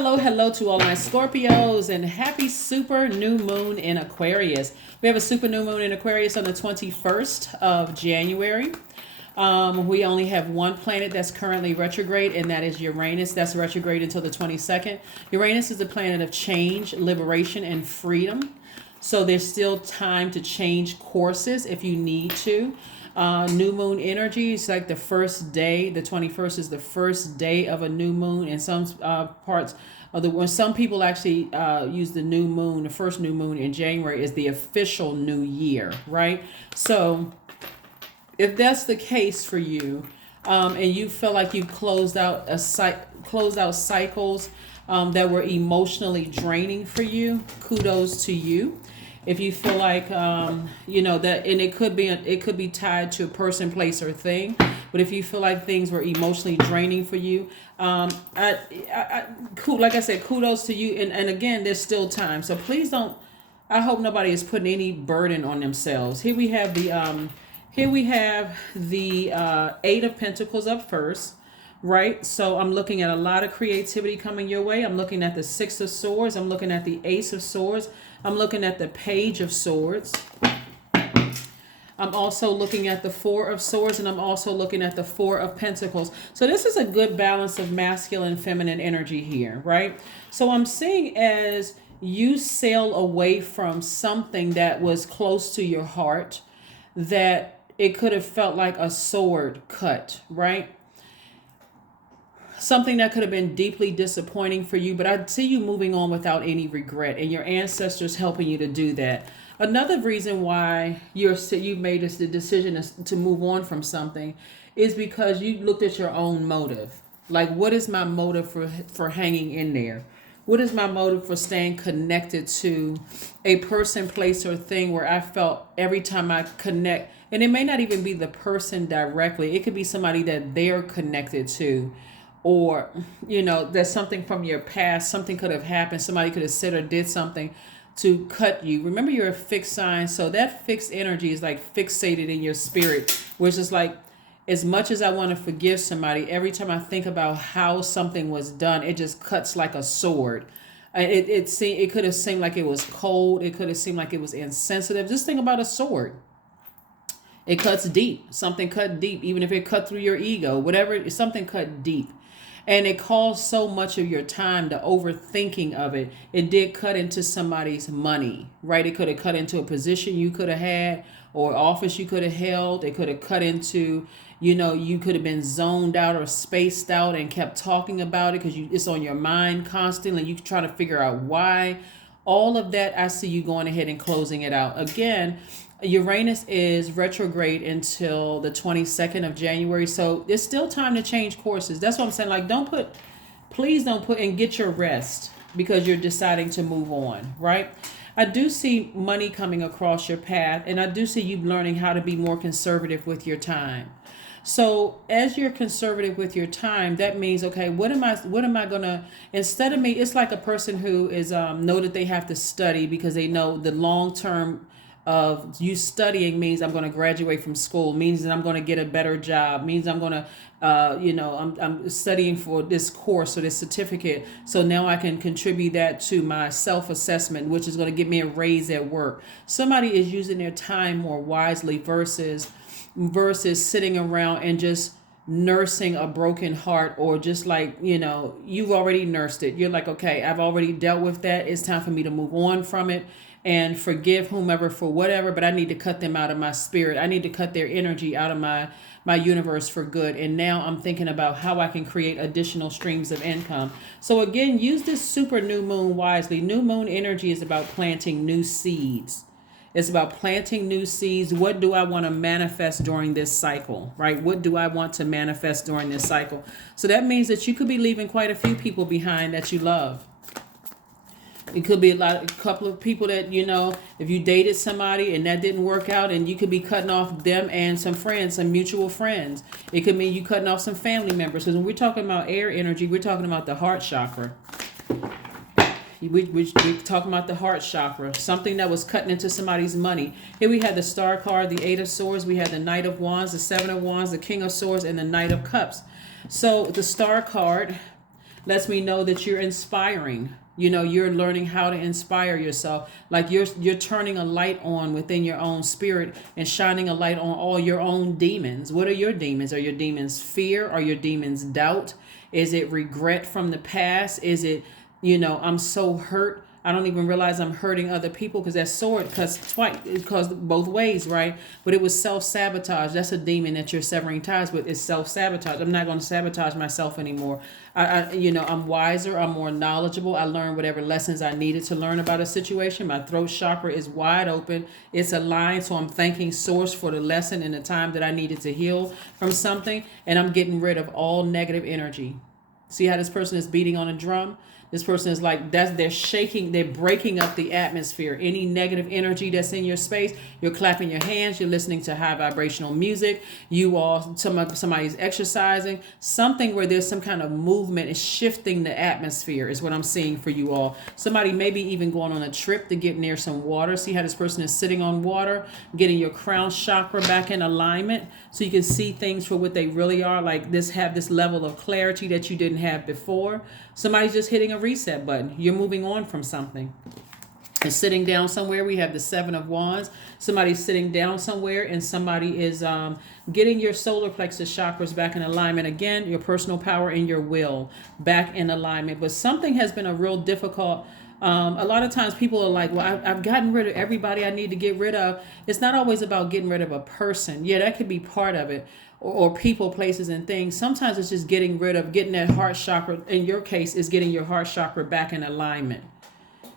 Hello to all my Scorpios and happy super new moon in Aquarius. We have a super new moon in Aquarius on the 21st of January. We only have one planet that's currently retrograde, and that is Uranus. That's retrograde until the 22nd. Uranus is the planet of change, liberation, and freedom. So there's still time to change courses if you need to. New moon energy is like the first day. The 21st is the first day of a new moon. In some parts of the world, some people actually use the new moon, the first new moon in January, is the official new year, right? So if that's the case for you, and you feel like you've closed out cycles that were emotionally draining for you, kudos to you. If you feel like that, and it could be tied to a person, place, or thing. But if you feel like things were emotionally draining for you, like I said, kudos to you. And again, there's still time, so please don't. I hope nobody is putting any burden on themselves. Here we have the Eight of Pentacles up first. Right, so I'm looking at a lot of creativity coming your way. I'm looking at the Six of Swords. I'm looking at the Ace of Swords. I'm looking at the Page of Swords. I'm also looking at the Four of Swords, and I'm also looking at the Four of Pentacles. So this is a good balance of masculine and feminine energy here, right? So I'm seeing as you sail away from something that was close to your heart, that it could have felt like a sword cut, right? Something that could have been deeply disappointing for you, but I see you moving on without any regret, and your ancestors helping you to do that. Another reason why you made the decision to move on from something is because you looked at your own motive. Like, what is my motive for hanging in there? What is my motive for staying connected to a person, place, or thing where I felt every time I connect, and it may not even be the person directly, it could be somebody that they're connected to. Or, there's something from your past, something could have happened. Somebody could have said or did something to cut you. Remember, you're a fixed sign. So that fixed energy is like fixated in your spirit, which is like, as much as I want to forgive somebody, every time I think about how something was done, it just cuts like a sword. It could have seemed like it was cold. It could have seemed like it was insensitive. Just think about a sword. It cuts deep. Something cut deep, even if it cut through your ego, whatever, something cut deep. And it caused so much of your time, the overthinking of it. It did cut into somebody's money, right? It could have cut into a position you could have had, or office you could have held. It could have cut into, you could have been zoned out or spaced out and kept talking about it because it's on your mind constantly. You try to figure out why. All of that, I see you going ahead and closing it out. Again, Uranus is retrograde until the 22nd of January. So there's still time to change courses. That's what I'm saying. Like, please don't put and get your rest because you're deciding to move on, right? I do see money coming across your path, and I do see you learning how to be more conservative with your time. So as you're conservative with your time, that means, okay, what am I gonna, instead of me, it's like a person who is know that they have to study because they know the long term of you studying means I'm going to graduate from school, means that I'm going to get a better job, means I'm going to, I'm studying for this course or this certificate. So now I can contribute that to my self-assessment, which is going to give me a raise at work. Somebody is using their time more wisely versus sitting around and just nursing a broken heart, or just like, you've already nursed it. You're like, okay, I've already dealt with that. It's time for me to move on from it and forgive whomever for whatever, but I need to cut them out of my spirit. I need to cut their energy out of my universe for good. And now I'm thinking about how I can create additional streams of income. So again, use this super new moon wisely. New moon energy is about planting new seeds. It's about planting new seeds. What do I want to manifest during this cycle, right? What do I want to manifest during this cycle? So that means that you could be leaving quite a few people behind that you love. It could be a couple of people that, if you dated somebody and that didn't work out, and you could be cutting off them and some friends, some mutual friends. It could mean you cutting off some family members. Because when we're talking about air energy, we're talking about the heart chakra. We're talking about the heart chakra, something that was cutting into somebody's money. Here we had the Star card, the Eight of Swords. We had the Knight of Wands, the Seven of Wands, the King of Swords, and the Knight of Cups. So the Star card lets me know that you're inspiring. You're learning how to inspire yourself. Like you're turning a light on within your own spirit and shining a light on all your own demons. What are your demons? Are your demons fear? Are your demons doubt? Is it regret from the past? Is it, I'm so hurt, I don't even realize I'm hurting other people, because that sword cuts both ways, right? But it was self-sabotage. That's a demon that you're severing ties with. It's self-sabotage. I'm not going to sabotage myself anymore. I'm wiser. I'm more knowledgeable. I learned whatever lessons I needed to learn about a situation. My throat chakra is wide open. It's aligned. So I'm thanking source for the lesson and the time that I needed to heal from something. And I'm getting rid of all negative energy. See how this person is beating on a drum? This person is like, they're shaking, they're breaking up the atmosphere. Any negative energy that's in your space, you're clapping your hands, you're listening to high vibrational music, somebody's exercising, something where there's some kind of movement is shifting the atmosphere is what I'm seeing for you all. Somebody maybe even going on a trip to get near some water. See how this person is sitting on water, getting your crown chakra back in alignment so you can see things for what they really are, like have this level of clarity that you didn't have before. Somebody's just hitting a reset button. You're moving on from something. And sitting down somewhere, we have the 7 of Wands. Somebody's sitting down somewhere, and somebody is getting your solar plexus chakras back in alignment. Again, your personal power and your will back in alignment. But something has been a real difficult. A lot of times people are like, well, I've gotten rid of everybody I need to get rid of. It's not always about getting rid of a person. Yeah, that could be part of it. Or people, places, and things. Sometimes it's just getting that heart chakra. In your case, is getting your heart chakra back in alignment.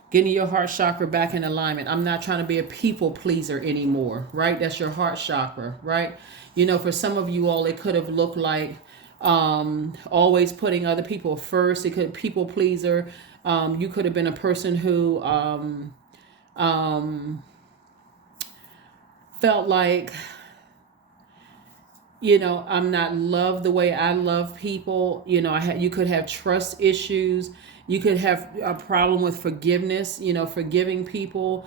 Getting your heart chakra back in alignment. I'm not trying to be a people pleaser anymore, right? That's your heart chakra, right? For some of you all, it could have looked like always putting other people first. It could people pleaser. You could have been a person who felt like, I'm not loved the way I love people. You could have trust issues. You could have a problem with forgiveness, forgiving people.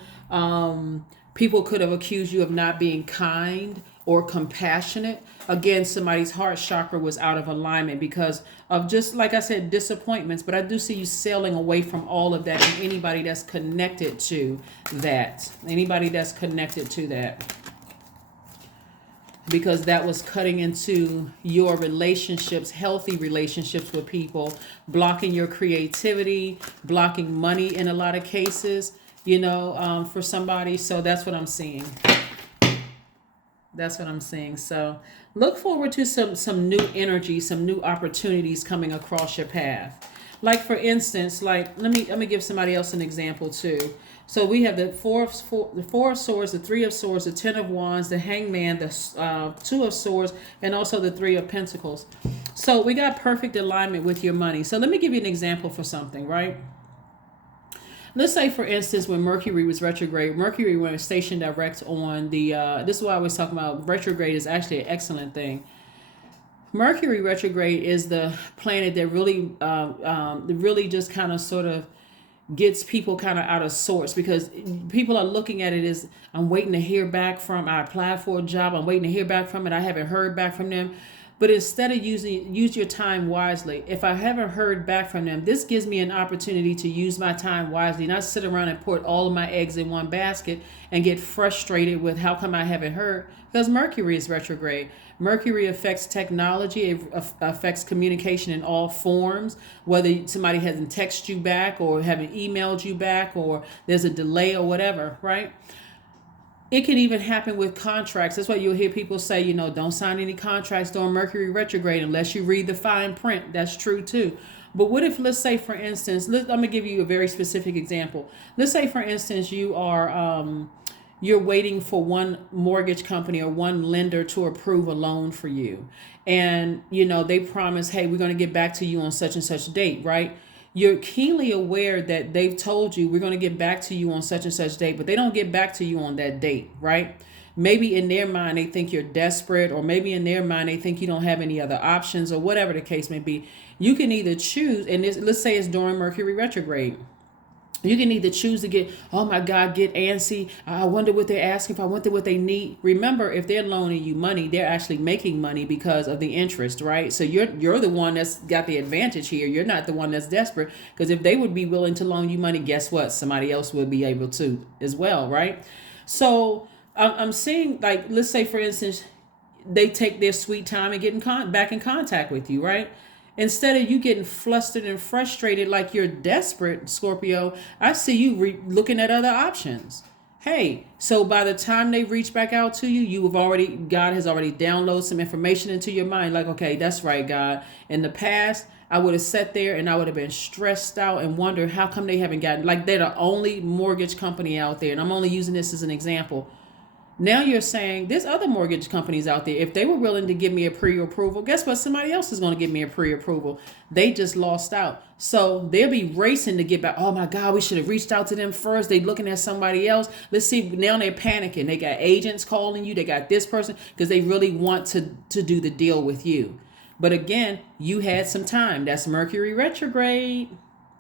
People could have accused you of not being kind or compassionate. Again, somebody's heart chakra was out of alignment because of, just like I said, disappointments. But I do see you sailing away from all of that, and anybody that's connected to that. Because that was cutting into your relationships, healthy relationships with people, blocking your creativity, blocking money in a lot of cases, for somebody. So that's what I'm seeing. So look forward to some new energy, some new opportunities coming across your path. Like, for instance, let me give somebody else an example too. So we have the four of Swords, the 3 of Swords, the 10 of Wands, the Hangman, the 2 of Swords, and also the 3 of Pentacles. So we got perfect alignment with your money. So let me give you an example for something, right? Let's say, for instance, when Mercury was retrograde, Mercury went station direct on the, this is what I was talking about, retrograde is actually an excellent thing. Mercury retrograde is the planet that really just kind of sort of gets people kind of out of sorts, because people are looking at it as, I'm waiting to hear back from, I applied for a job, I'm waiting to hear back from it, I haven't heard back from them. But instead of use your time wisely. If I haven't heard back from them, this gives me an opportunity to use my time wisely, not sit around and put all of my eggs in one basket and get frustrated with how come I haven't heard, because Mercury is retrograde. Mercury affects technology, it affects communication in all forms, whether somebody hasn't texted you back or haven't emailed you back or there's a delay or whatever, right? It can even happen with contracts. That's why you'll hear people say, don't sign any contracts during Mercury retrograde unless you read the fine print. That's true too. But what if, let's say, for instance, I'm going to give you a very specific example. Let's say, for instance, you are you're waiting for one mortgage company or one lender to approve a loan for you. And, they promise, hey, we're going to get back to you on such and such date, right? You're keenly aware that they've told you we're going to get back to you on such and such date, but they don't get back to you on that date, right? Maybe in their mind, they think you're desperate, or maybe in their mind, they think you don't have any other options, or whatever the case may be. You can either choose, and let's say it's during Mercury retrograde. You can either choose to get, oh my God, get antsy. I wonder what they're asking for. I wonder what they need. Remember, if they're loaning you money, they're actually making money because of the interest, right? So you're the one that's got the advantage here. You're not the one that's desperate, because if they would be willing to loan you money, guess what? Somebody else would be able to as well, right? So I'm seeing, like, let's say for instance, they take their sweet time and get back in contact with you, right? Instead of you getting flustered and frustrated like you're desperate, Scorpio, I see you looking at other options. Hey, so by the time they reach back out to you, God has already downloaded some information into your mind. Like, okay, that's right, God. In the past, I would have sat there and I would have been stressed out and wondered how come they haven't gotten, like, they're the only mortgage company out there. And I'm only using this as an example. Now you're saying there's other mortgage companies out there. If they were willing to give me a pre-approval, guess what? Somebody else is going to give me a pre-approval. They just lost out. So they'll be racing to get back. Oh my God, we should have reached out to them first. They looking at somebody else. Let's see. Now they're panicking. They got agents calling you. They got this person because they really want to do the deal with you. But again, you had some time. That's Mercury retrograde.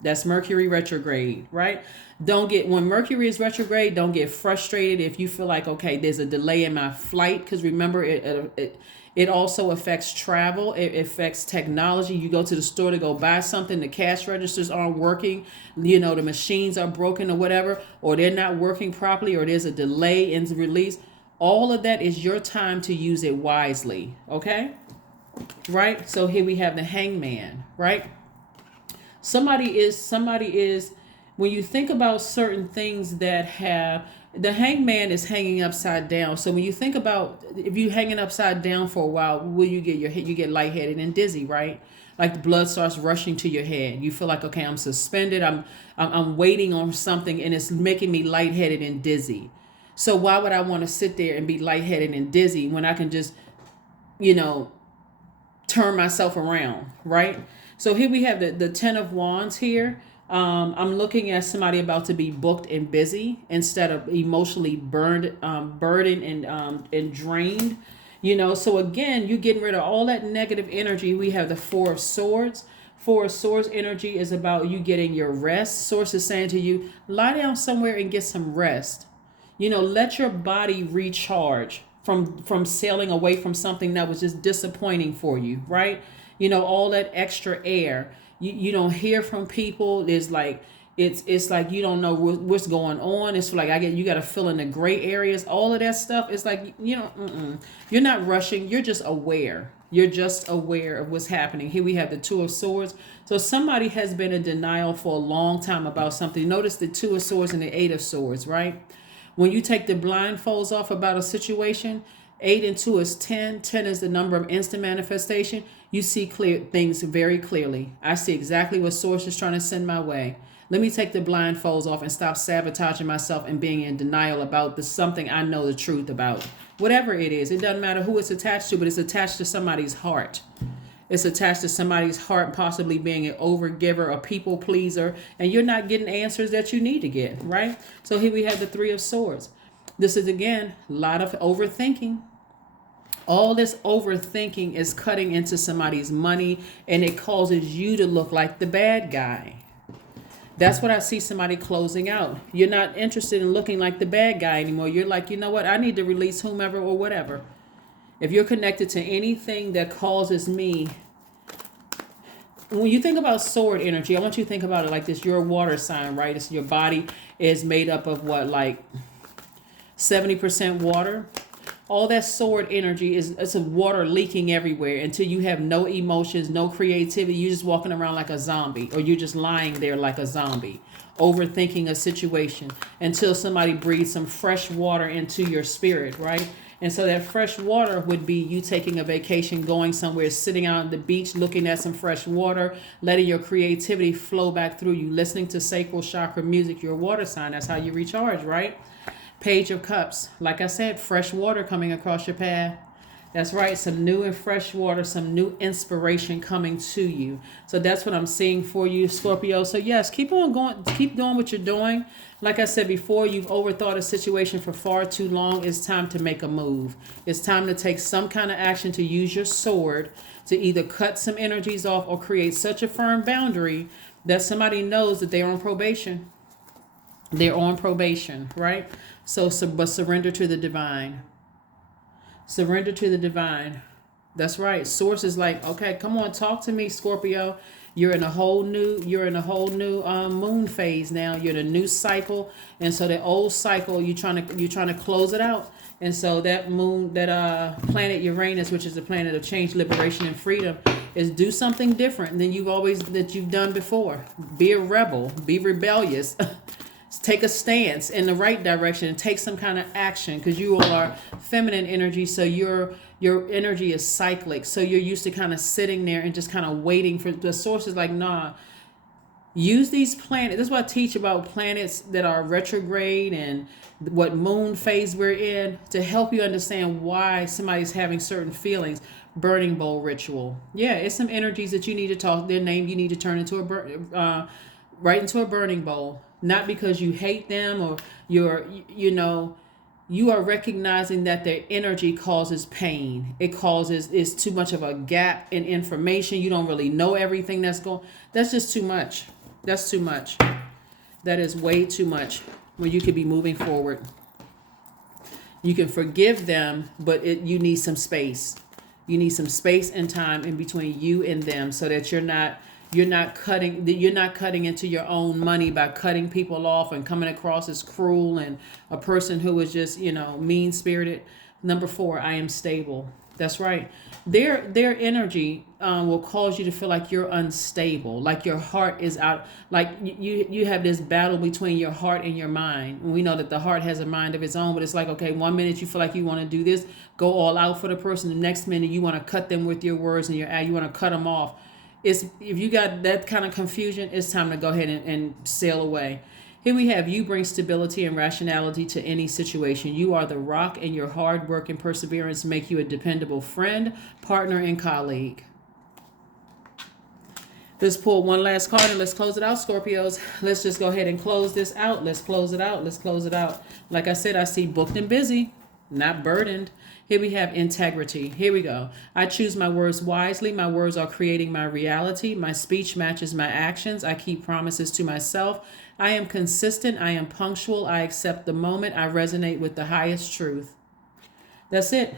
That's Mercury retrograde, right? When Mercury is retrograde, don't get frustrated if you feel like, okay, there's a delay in my flight, because remember, it also affects travel. It affects technology. You go to the store to go buy something, the cash registers aren't working, the machines are broken or whatever, or they're not working properly, or there's a delay in the release. All of that is your time to use it wisely, okay? Right? So here we have the Hangman, right? Somebody is, when you think about certain things that have, the Hangman is hanging upside down. So when you think about, if you hanging upside down for a while, will you get lightheaded and dizzy, right? Like the blood starts rushing to your head. You feel like, okay, I'm suspended. I'm waiting on something, and it's making me lightheaded and dizzy. So why would I want to sit there and be lightheaded and dizzy when I can just, turn myself around, right? So here we have the Ten of Wands here. I'm looking at somebody about to be booked and busy instead of emotionally burdened and drained. So again, you're getting rid of all that negative energy. We have the Four of Swords. Four of Swords energy is about you getting your rest. Source is saying to you, lie down somewhere and get some rest. Let your body recharge from sailing away from something that was just disappointing for you, right? All that extra air. You don't hear from people. There's like, it's like you don't know what's going on. It's like you got to fill in the gray areas. All of that stuff. It's like, you're not rushing. You're just aware. You're just aware of what's happening. Here we have the Two of Swords. So somebody has been in denial for a long time about something. Notice the Two of Swords and the Eight of Swords, right? When you take the blindfolds off about a situation, 8 and 2 is 10. 10 is the number of instant manifestation. You see clear things very clearly. I see exactly what source is trying to send my way. Let me take the blindfolds off and stop sabotaging myself and being in denial about something I know the truth about. Whatever it is, it doesn't matter who it's attached to, but it's attached to somebody's heart. It's attached to somebody's heart, possibly being an overgiver, a people pleaser, and you're not getting answers that you need to get, right? So here we have the Three of Swords. This is, again, a lot of overthinking. All this overthinking is cutting into somebody's money, and it causes you to look like the bad guy. That's what I see somebody closing out. You're not interested in looking like the bad guy anymore. You're like, you know what? I need to release whomever or whatever. If you're connected to anything that causes me, when you think about sword energy, I want you to think about it like this. You're a water sign, right? It's your body is made up of what, like 70% water. All that sword energy it's a water leaking everywhere until you have no emotions, no creativity. You're just walking around like a zombie, or you're just lying there like a zombie, overthinking a situation until somebody breathes some fresh water into your spirit, right? And so that fresh water would be you taking a vacation, going somewhere, sitting out on the beach, looking at some fresh water, letting your creativity flow back through you, listening to sacral chakra music. You're a water sign. That's how you recharge, right? Page of Cups. Like I said, fresh water coming across your path. That's right. Some new and fresh water, some new inspiration coming to you. So that's what I'm seeing for you, Scorpio. So yes, keep on going. Keep doing what you're doing. Like I said before, you've overthought a situation for far too long. It's time to make a move. It's time to take some kind of action, to use your sword to either cut some energies off or create such a firm boundary that somebody knows that they're on probation. They're on probation, right? But surrender to the divine. Surrender to the divine. That's right. Source is like, okay, come on, talk to me, Scorpio. You're in a whole new moon phase now. You're in a new cycle, and so the old cycle, you're trying to close it out. And so that moon, that planet Uranus, which is the planet of change, liberation, and freedom, is do something different than you've done before. Be a rebel. Be rebellious. Take a stance in the right direction and take some kind of action, because you all are feminine energy, so your energy is cyclic, so you're used to kind of sitting there and just kind of waiting for the sources. Like, nah, use these planets. This is what I teach about planets that are retrograde and what moon phase we're in, to help you understand why somebody's having certain feelings. Burning bowl ritual, yeah, it's some energies that you need to talk their name, you need to turn into right into a burning bowl. Not because you hate them, or you are recognizing that their energy causes pain. It's too much of a gap in information. You don't really know everything that's just too much. That's too much. That is way too much when you could be moving forward. You can forgive them, but you need some space. You need some space and time in between you and them, so that you're not cutting into your own money by cutting people off and coming across as cruel and a person who is just, mean spirited. Number 4, I am stable. That's right. Their energy will cause you to feel like you're unstable, like your heart is out, like you have this battle between your heart and your mind. And we know that the heart has a mind of its own, but it's like, okay, one minute you feel like you want to do this, go all out for the person. The next minute you want to cut them with your words and you want to cut them off. If you got that kind of confusion, it's time to go ahead and sail away. Here we have, you bring stability and rationality to any situation. You are the rock, and your hard work and perseverance make you a dependable friend, partner, and colleague. Let's pull one last card and let's close it out, Scorpios. Let's just go ahead and close this out. Let's close it out. Let's close it out. Like I said, I see booked and busy, not burdened. Here we have integrity. Here we go. I choose my words wisely. My words are creating my reality. My speech matches my actions. I keep promises to myself. I am consistent. I am punctual. I accept the moment. I resonate with the highest truth. That's it.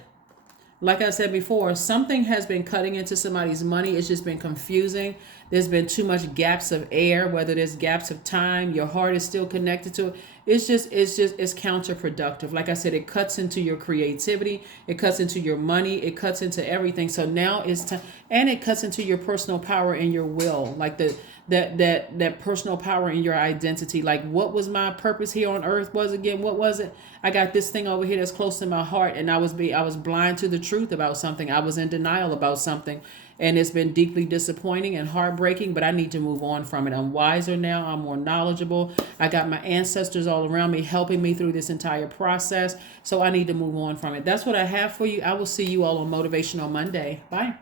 Like I said before, something has been cutting into somebody's money. It's just been confusing. There's been too much gaps of air, whether there's gaps of time, your heart is still connected to it. It's counterproductive. Like I said, it cuts into your creativity. It cuts into your money. It cuts into everything. So now it's time, and it cuts into your personal power and your will. Like that personal power in your identity. Like, what was my purpose here on earth what was it? I got this thing over here that's close to my heart, and I was blind to the truth about something. I was in denial about something, and it's been deeply disappointing and heartbreaking, but I need to move on from it. I'm wiser now. I'm more knowledgeable. I got my ancestors all around me helping me through this entire process, so I need to move on from it. That's what I have for you. I will see you all on Motivational Monday. Bye.